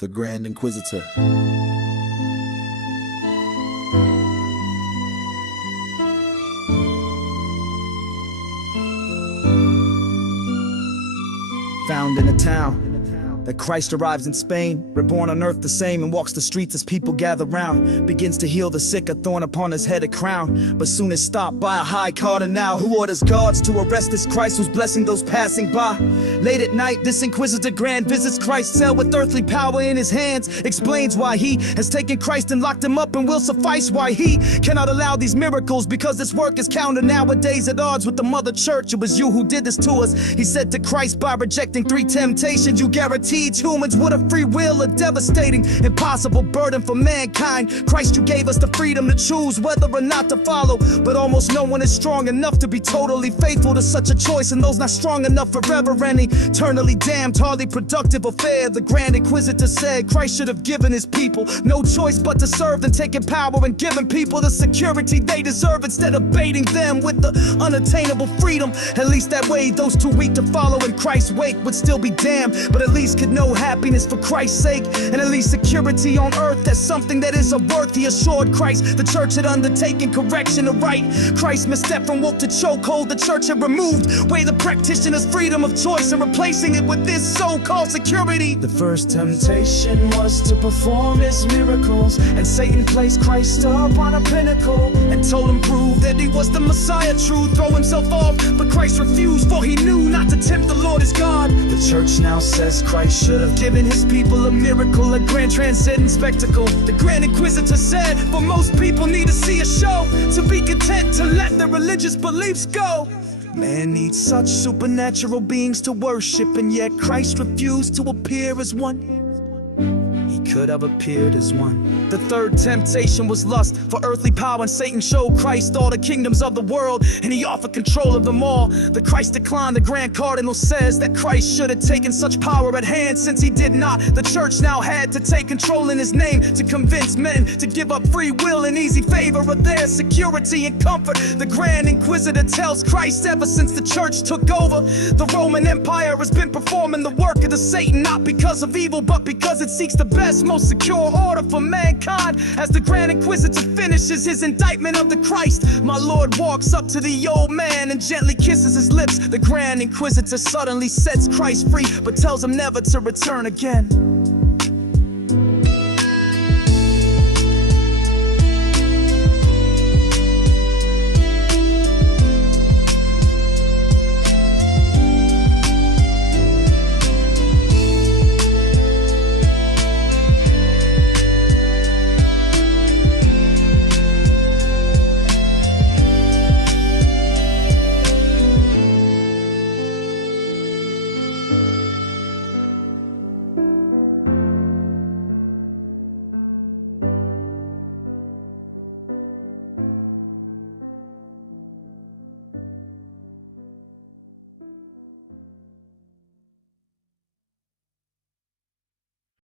the Grand Inquisitor. Found in a town that Christ arrives in Spain, reborn on earth the same, and walks the streets as people gather round. Begins to heal the sick, a thorn upon his head, a crown, but soon is stopped by a High Cardinal, who orders guards to arrest this Christ who's blessing those passing by. Late at night, this Inquisitor Grand visits Christ's cell with earthly power in his hands, explains why he has taken Christ and locked him up and will suffice, why he cannot allow these miracles because this work is counted nowadays at odds with the mother church. It was you who did this to us, he said to Christ, by rejecting 3 temptations you guaranteed humans with a free will, a devastating, impossible burden for mankind. Christ, you gave us the freedom to choose whether or not to follow, but almost no one is strong enough to be totally faithful to such a choice, and those not strong enough forever and eternally damned, hardly productive or fair. The Grand Inquisitor said Christ should have given his people no choice but to serve, and taken power and given people the security they deserve instead of baiting them with the unattainable freedom. At least that way those too weak to follow in Christ's wake would still be damned, but at least could know happiness for Christ's sake, and at least security on earth. That's something that is of worth, he assured Christ. The church had undertaken correction to right. Christ misstepped from woke to chokehold. The church had removed way the practitioner's freedom of choice and replacing it with this so-called security. The first temptation was to perform his miracles, and Satan placed Christ up on a pinnacle and told him prove that he was the Messiah, true, throw himself off, but Christ refused, for he knew not to tempt the Lord his God. The church now says Christ should have given his people a miracle, a grand transcendent spectacle. The Grand Inquisitor said, for most people need to see a show to be content to let their religious beliefs go. Man needs such supernatural beings to worship, and yet Christ refused to appear as one. He could have appeared as one. The third temptation was lust for earthly power, and Satan showed Christ all the kingdoms of the world, and he offered control of them all. The Christ declined. The Grand Cardinal says that Christ should have taken such power at hand. Since he did not, the church now had to take control in his name to convince men to give up free will and easy favor of their security and comfort. The Grand Inquisitor tells Christ ever since the church took over, the Roman Empire has been performing the work of the Satan, not because of evil, but because it seeks the best, most secure order for mankind. As the Grand Inquisitor finishes his indictment of the Christ, my Lord walks up to the old man and gently kisses his lips. The Grand Inquisitor suddenly sets Christ free, but tells him never to return again.